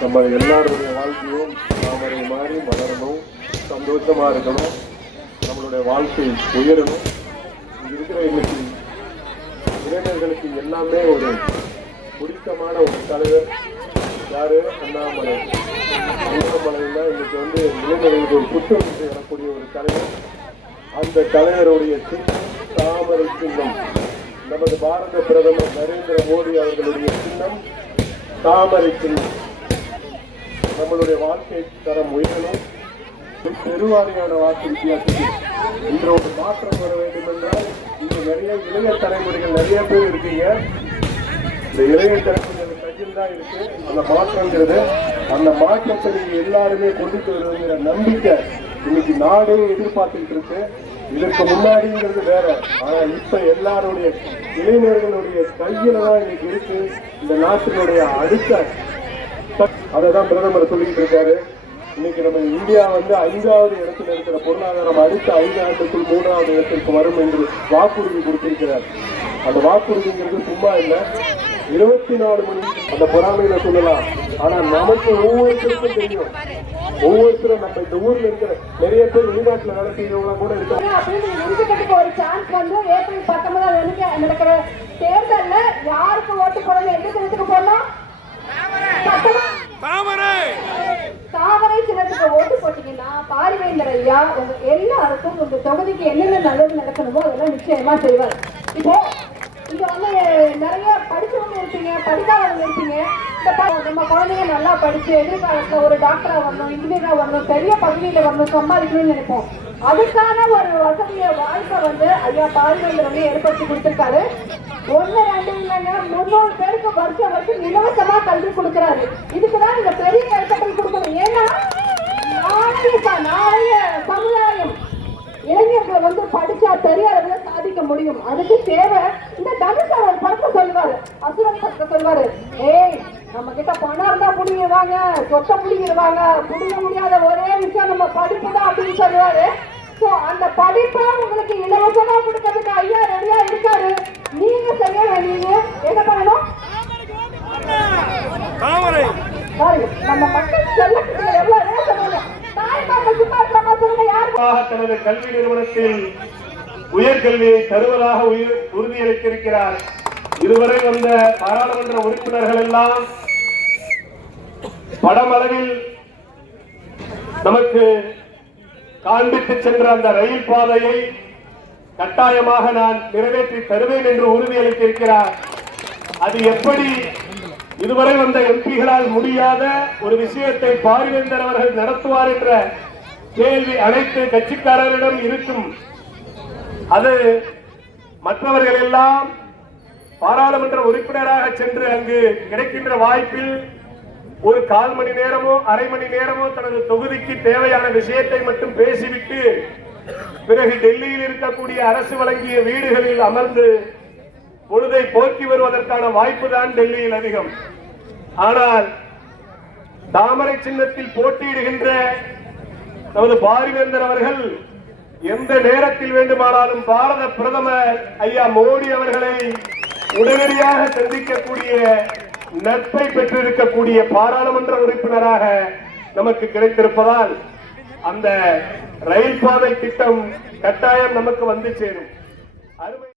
நம்ம எல்லாருடைய வாழ்க்கையும் தாமரை மாறி வளரணும் சந்தோஷமாக இருக்கணும் நம்மளுடைய வாழ்க்கை உயரணும். இருக்கிற இன்னைக்கு இளைஞர்களுக்கு எல்லாமே ஒரு பிடித்தமான ஒரு தலைவர் யாரு? அண்ணாமலை. அண்ணாமலையில் இன்னைக்கு வந்து இளைஞர்களுக்கு ஒரு புத்துணர்ச்சி வரக்கூடிய ஒரு தலைவர். அந்த தலைவருடைய சின்னம் தாமரை சின்னம். நமது பாரத பிரதமர் நரேந்திர மோடி அவர்களுடைய சின்னம் தாமரை சின்னம். நம்மளுடைய வாழ்க்கை தரம் உயரணும். பெருவாரியான வாக்கு வித்தியாசத்தில் இன்று ஒரு மாற்றம் வர வேண்டும் என்றால் இங்கு நிறைய இளைய தலைமுறைகள் நிறைய பேர் இருக்கீங்க. இந்த இளைய தலைமுறைகள் கையில் தான் இருக்கு. அந்த மாற்றங்கிறது அந்த மாற்றத்தை நீங்க எல்லாருமே கொண்டுட்டு வருங்கிற நம்பிக்கை இன்னைக்கு நாடே எதிர்பார்த்துட்டு இருக்கு. இதற்கு முன்னாடிங்கிறது வேற. ஆனா இப்ப எல்லாருடைய இளைஞர்களுடைய கையில தான் இன்னைக்கு இருக்கு. இந்த நாட்டினுடைய அடுத்த அதை தான் பிரதமர் சொல்லிட்டு இருக்காரு இன்னைக்கு நம்ம இந்தியா வந்து ஐந்தாவது இடத்துல இருக்கிற பொருளாதாரம் அடுத்த ஐந்து ஆண்டுக்குள் மூணாவது இடத்திற்கு வரும் என்று வாக்குறுதி கொடுத்திருக்கிறார். அந்த வாக்குறுதிங்கிறது சும்மா இல்லை. இருபத்தி நாலு மணி அந்த பொறாமையில சொல்லலாம். ஆனா நமக்கு ஒவ்வொருத்தருக்கும் தெரியும். ஒவ்வொருத்தரும் நம்ம இந்த ஊர்ல இருக்கிற நிறைய பேர் வெளிநாட்டுல வேலை செய்யறவங்க கூட இருக்காங்க. ஒரு சான்ஸ் வந்து ஏப்ரல் பத்தொன்பதாம் நடக்கிற தேர்தல்ல யாருக்கு மட்டும் உங்க தொகுதிக்கு என்னென்ன நல்லது நடக்கணுமோ அதெல்லாம் நிச்சயமா செய்வார். இப்போ இங்க வந்து நிறைய படிச்சவங்க இருப்பீங்க படிக்காதவங்க இருப்பீங்க. இந்த நம்ம குழந்தைங்க நல்லா படிச்சு எதிர்காலத்துல ஒரு டாக்டரா வரணும் இன்ஜினியரா வரணும் பெரிய பதவியில வரணும் சம்பாதிக்கணும்னு நினைப்போம். அதுக்கான ஒரு வசதிய வாய்ப்பை வந்து ஐயா பாரிவேந்தர் வந்து ஏற்படுத்தி கொடுத்திருக்காரு. ஒண்ணு ரெண்டு இல்லைங்க முன்னூறு பேருக்கு வருஷம் வருஷம் இலவசமா கல்வி கொடுக்குறாரு. இதுக்குதான் இந்த பெரிய கைத்தட்டல் கொடுக்கணும். ஏன்னா படிச்சா பெரிய அளவுல சாதிக்க முடியும். அதுக்கு தேவை இந்த ஒரு படத்தை சொல்லுவாரு. அசுரன் படத்தை சொல்லுவாரு. ஏய் நம்ம கிட்ட பணம் இருந்தா புடிங்கிடுவாங்க சொத்தை புடிங்கிடுவாங்க புடிங்க முடியாத ஒரே விஷயம் நம்ம படிப்பு தான் அப்படின்னு சொல்லுவாரு. சோ அந்த படிப்பை உங்களுக்கு இலவசமா கொடுக்கறதுக்கு ஐயா ரெடியா இருக்காரு. நீங்க செய்ய வேண்டியது என்ன பண்ணணும்? நம்ம மக்கள் செல்லக்கூடிய எவ்வளவு தனது கல்வி நிறுவனத்தில் உயர்கல்வியை தருவதாக உயிர் உறுதியளித்திருக்கிறார். இதுவரை வந்த பாராளுமன்ற உறுப்பினர்கள் எல்லாம் படமளவில் நமக்கு காண்பித்து சென்ற அந்த ரயில் பாதையை கட்டாயமாக நான் நிறைவேற்றி தருவேன் என்று உறுதியளித்திருக்கிறார். அது எப்படி? இதுவரை வந்த எம்பிகளால் முடியாத ஒரு விஷயத்தை பாரிவேந்தர் அவர்கள் நடத்துவார் என்ற கேள்வி அனைத்து கட்சிக்காரரிடம் இருக்கும். அது மற்றவர்கள் எல்லாம் பாராளுமன்ற உறுப்பினராக சென்று அங்கு கிடைக்கின்ற வாய்ப்பில் ஒரு கால் மணி நேரமோ அரை மணி நேரமோ தனது தொகுதிக்கு தேவையான விஷயத்தை மட்டும் பேசிவிட்டு பிறகு டெல்லியில் இருக்கக்கூடிய அரசு வழங்கிய வீடுகளில் அமர்ந்து பொழுதை போக்கி வருவதற்கான வாய்ப்பு தான் டெல்லியில் அதிகம். ஆனால் தாமரை சின்னத்தில் போட்டியிடுகின்ற நமது பாரிவேந்தர் அவர்கள் எந்த நேரத்தில் வேண்டுமானாலும் பாரத பிரதமர் ஐயா மோடி அவர்களை உடனடியாக சந்திக்கக்கூடிய நட்பை பெற்றிருக்கக்கூடிய பாராளுமன்ற உறுப்பினராக நமக்கு கிடைத்திருப்பதால் அந்த ரயில் பாதை திட்டம் கட்டாயம் நமக்கு வந்து சேரும். அருமை